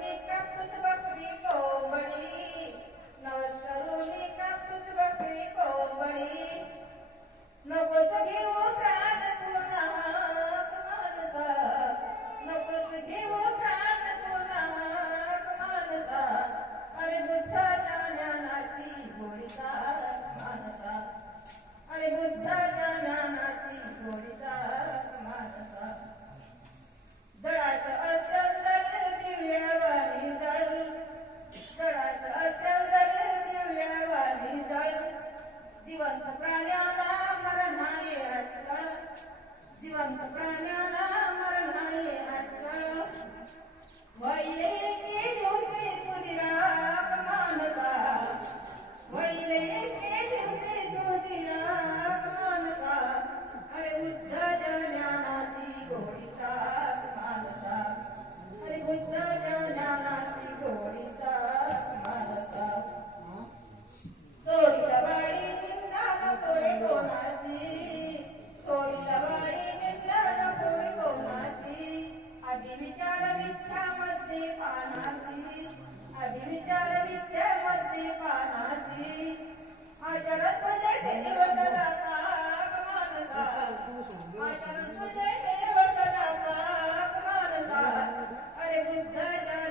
আমি এক কাজ করতে जिवंत प्राण्याला मरण हाय अडथळ जिवंत प्राण्याला विचार विच्छा मध्ये पानाची. माझ्या तुझे ठेवत जाता मानसा. आचरण तुझे ठेवत जाता मानसा. अरे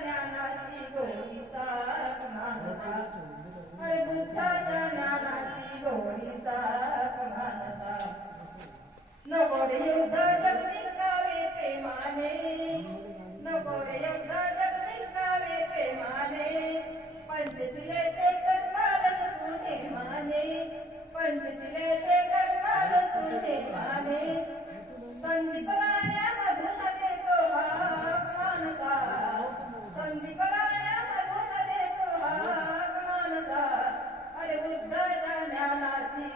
ज्ञानाची गोडीचा मानसा. अरे बुद्धाच्या ज्ञानाची गोडीचा मानसा. नको युद्ध जग जिंकावे प्रेमाने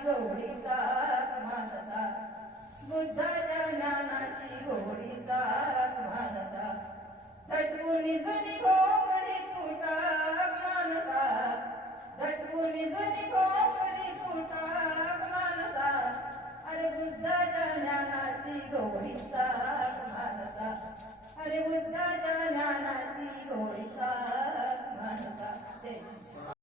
ज्ञानाची गोडीचा मानसा. बुद्धाच्या ज्ञानाची गोडीचा मानसा. झटकून जुनी घोगडी